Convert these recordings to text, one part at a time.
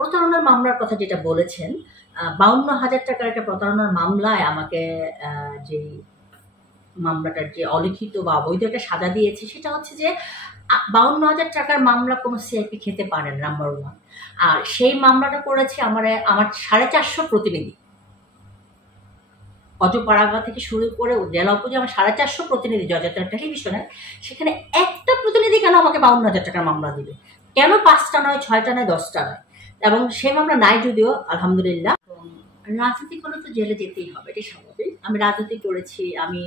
প্রতারণার মামলার কথা যেটা বলেছেন, ৫২,০০০ টাকার একটা প্রতারণার মামলায় আমাকে যেই মামলাটার যে অলিখিত বা অবৈধ একটা সাজা দিয়েছে সেটা হচ্ছে যে ৫২,০০০ টাকার মামলা কোনো সিআইপি খেতে পারে না, নাম্বার 1। আর সেই মামলাটা করেছে আমার ৪৫০ প্রতিনিধি। অজপাড়াগা থেকে শুরু করে জেলা উপজেলা আমার ৪৫০ প্রতিনিধি জজাতরা টেলিভিশনের, সেখানে একটা প্রতিনিধি কেন আমাকে ৫২,০০০ টাকার মামলা দিবে? কেন ৫টা নয়, ৬টা নয়, 10টা নয়? এবং সেই মামলা নাই যদিও, আলহামদুলিল্লাহ। রাজনীতি করলে তো জেলে যেতেই হবে, এটাই স্বাভাবিক। আমি রাজনীতি করেছি, আমি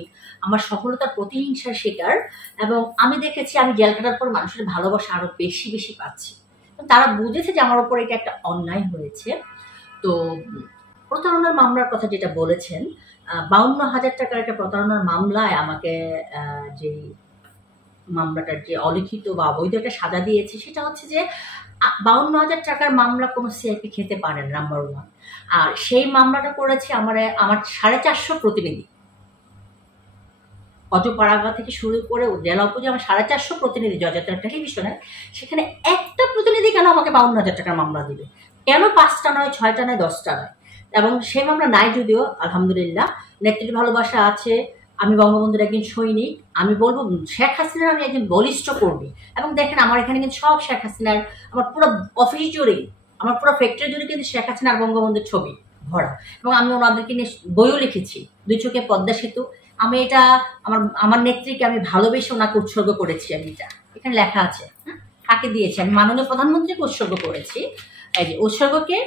আমার সফলতার প্রতিহিংসার শিকার, এবং আমি দেখেছি আমি জেল কাটার পর মানুষের ভালোবাসা আরো বেশি বেশি পাচ্ছি। তারা বুঝেছে যে আমার উপর এটা একটা অন্যায় হয়েছে। তো প্রতারণার মামলার কথা যেটা বলেছেন, ৫২,০০০ টাকার একটা প্রতারণার মামলায় আমাকে যেই মামলাটার যে অলিখিত বা অবৈধ একটা সাজা দিয়েছে সেটা হচ্ছে যে ৫২,০০০ টাকার মামলা কোনো সিআইপি খেতে পারে না, নাম্বার 1। আর সেই মামলাটা করেছে আমার ৪৫০ প্রতিনিধি। অজপাড়াগা থেকে শুরু করে জেলা উপজেলা আমার ৪৫০ প্রতিনিধি জজাতরা টেলিভিশনের, সেখানে একটা প্রতিনিধি কেন আমাকে ৫২,০০০ টাকার মামলা দিবে? কেন ৫টা নয়, ৬টা নয়, 10টা নয়? এবং সেই মামলা নাই যদিও, আলহামদুলিল্লাহ। নেত্রীর ভালোবাসা আছে, আমি বঙ্গবন্ধুর একজন সৈনিক। আমি বলবো শেখ হাসিনার আমি একজন বলিষ্ঠ কর্মী। এবং দেখেন আমার এখানে কিন্তু সব শেখ হাসিনার, আমার পুরো অফিস জুড়েই, আমার পুরো ফ্যাক্টরি জুড়ে কিন্তু শেখ হাসিনা আর বঙ্গবন্ধুর ছবি ভরা। এবং আমি ওনাদেরকে নিয়ে বইও লিখেছি, ২ চোখে পদ্মা সেতু। আমি এটা আমার নেত্রীকে আমি ভালোবেসে ওনাকে উৎসর্গ করেছি। আমি এটা এখানে লেখা আছে, কাকে দিয়েছি? আমি মাননীয় প্রধানমন্ত্রীকে উৎসর্গ করেছি। এই যে উৎসর্গকে,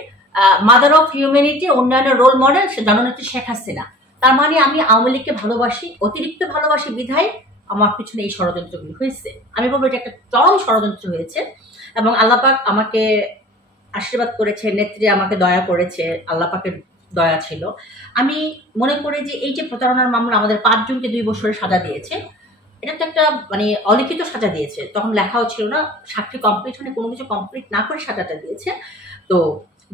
মাদার অফ হিউম্যানিটি, উন্নয়নের রোল মডেল জননেত্রী শেখ হাসিনা। তার মানে আমি আওয়ামী লীগকে ভালোবাসি, অতিরিক্ত ভালোবাসি বিধায় আমার পিছনে এই ষড়যন্ত্রগুলি হয়েছে। আমি বলবো এটা একটা চরম ষড়যন্ত্র হয়েছে। এবং আল্লাহ পাক আমাকে আশীর্বাদ করেছে, নেত্রী আমাকে দয়া করেছে, আল্লাহ পাকের দয়া ছিল। আমি মনে করি যে এই যে প্রতারণার মামলা আমাদের 5 জনকে 2 বছরের সাজা দিয়েছে, এটা তো একটা মানে অলিখিত সাজা দিয়েছে। তখন লেখাও ছিল না, সাক্ষী কমপ্লিট হয়নি, কোনো কিছু কমপ্লিট না করে সাজাটা দিয়েছে। তো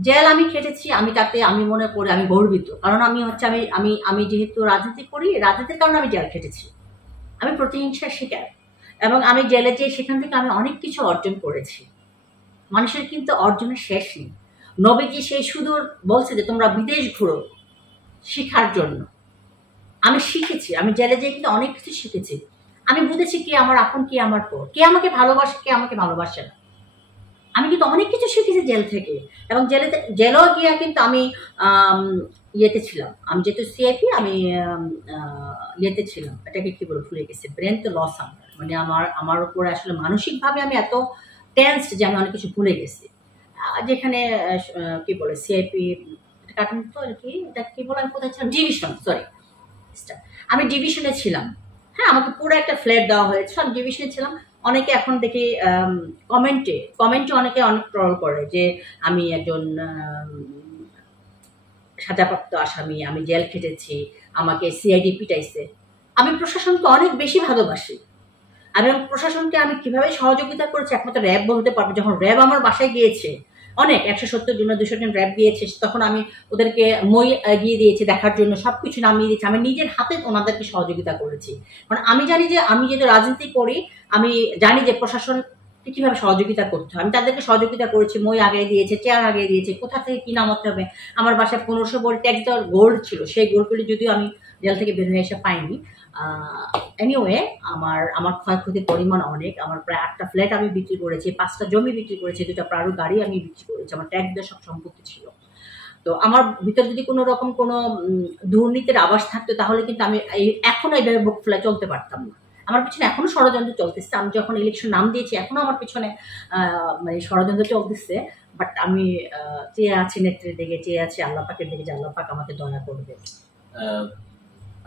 জেল আমি খেটেছি, আমি তাতে আমি মনে করি আমি গর্বিত। কারণ আমি হচ্ছে আমি যেহেতু রাজনীতি করি, রাজনীতির কারণে আমি জেল খেটেছি। আমি প্রতিহিংসার শিকার, এবং আমি জেলে যেয়ে সেখান থেকে আমি অনেক কিছু অর্জন করেছি। মানুষের কিন্তু অর্জনের শেষ নেই। নবীজি সেই সুদূর বলছে যে তোমরা বিদেশ ঘুরো শিখার জন্য। আমি শিখেছি, আমি জেলে যেয়ে কিন্তু অনেক কিছু শিখেছি। আমি বুঝেছি কে আমার আপন, কে আমার পর, কে আমাকে ভালোবাসে, কে আমাকে ভালোবাসে না। আমি কিন্তু অনেক কিছু শিখেছি জেল থেকে। এবং জেলেও গিয়া কিন্তু আমি ইয়েতে ছিলাম, আমি যেহেতু সিআইপি, আমি ইয়েতে ছিলাম, এটাকে কি বলে ভুলে গেছি, ব্রেন তো লস আমার, মানে আমার উপরে আসলে মানসিকভাবে আমি এত টেন্স যে আমি অনেক কিছু ভুলে গেছি। যেখানে কি বলে সিআইপি কাটুন তো আর কি, এটা কি বলে, আমি কোথায় ছিলাম, ডিভিশন, সরি, আমি ডিভিশনে ছিলাম। হ্যাঁ, আমাকে পুরো একটা ফ্ল্যাট দেওয়া হয়েছে, আমি ডিভিশনে ছিলাম। অনেকে এখন দেখি কমেন্টে অনেকে অনেক ট্রল করে যে আমি একজন সাজাপ্রাপ্ত আসামি, আমি জেল খেটেছি, আমাকে সিআইডি পিটাইছে। আমি প্রশাসনকে অনেক বেশি ভালোবাসি। এবং প্রশাসনকে আমি কিভাবে সহযোগিতা করেছি একমাত্র র্যাব বলতে পারবো। যখন র্যাব আমার বাসায় গিয়েছে, অনেক 170 জন 200 জন র্যাব গিয়েছে, তখন আমি ওদেরকে মই এগিয়ে দিয়েছি দেখার জন্য, সবকিছু নামিয়ে দিয়েছি। আমি নিজের হাতে ওনাদেরকে সহযোগিতা করেছি। কারণ আমি জানি যে আমি যেহেতু রাজনীতি করি, আমি জানি যে প্রশাসনকে কিভাবে সহযোগিতা করতে হয়। আমি তাদেরকে সহযোগিতা করেছি, মই আগে দিয়েছে, চেয়ার আগে দিয়েছে, কোথা থেকে কি নামাতে হবে। আমার বাসায় 1500 ভরি ট্যাক্স দেওয়ার গোল্ড ছিল, সেই গোল্ডগুলি যদিও আমি জেল থেকে বের হয়ে এসে পাইনি। এনিওয়ে, আমার ক্ষয়ক্ষতির পরিমাণ অনেক। আমার প্রায় 8টা ফ্ল্যাট আমি বিক্রি করেছি, 5টা জমি বিক্রি করেছি, 2টা প্রাড়ু গাড়ি আমি বিক্রি করেছি। আমার ট্যাক্স দেওয়া সব সম্পত্তি ছিল। তো আমার ভিতর যদি কোনো রকম কোনো দুর্নীতির আভাস থাকতো, তাহলে কিন্তু আমি এখনো এইভাবে বুক ফেলে চলতে পারতাম না। আমার পিছনে এখনো ষড়যন্ত্র চলতেছে। আমি যখন ইলেকশন নাম দিয়েছি, এখনো আমার পিছনে মানে ষড়যন্ত্র চলতেছে। বাট আমি চেয়ে আছি নেত্রীর দিকে, চেয়ে আছি আল্লাহ পাকের দিকে যে আল্লাহ পাক আমাকে দয়া করবে।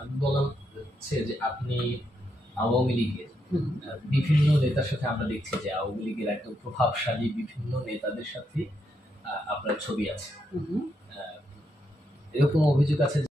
আমি বললাম হচ্ছে যে আপনি আওয়ামী লীগের বিভিন্ন নেতার সাথে আমরা দেখছি যে আওয়ামী লীগের একদম প্রভাবশালী বিভিন্ন নেতাদের সাথে আপনার ছবি আছে। এরকম অভিযোগ আছে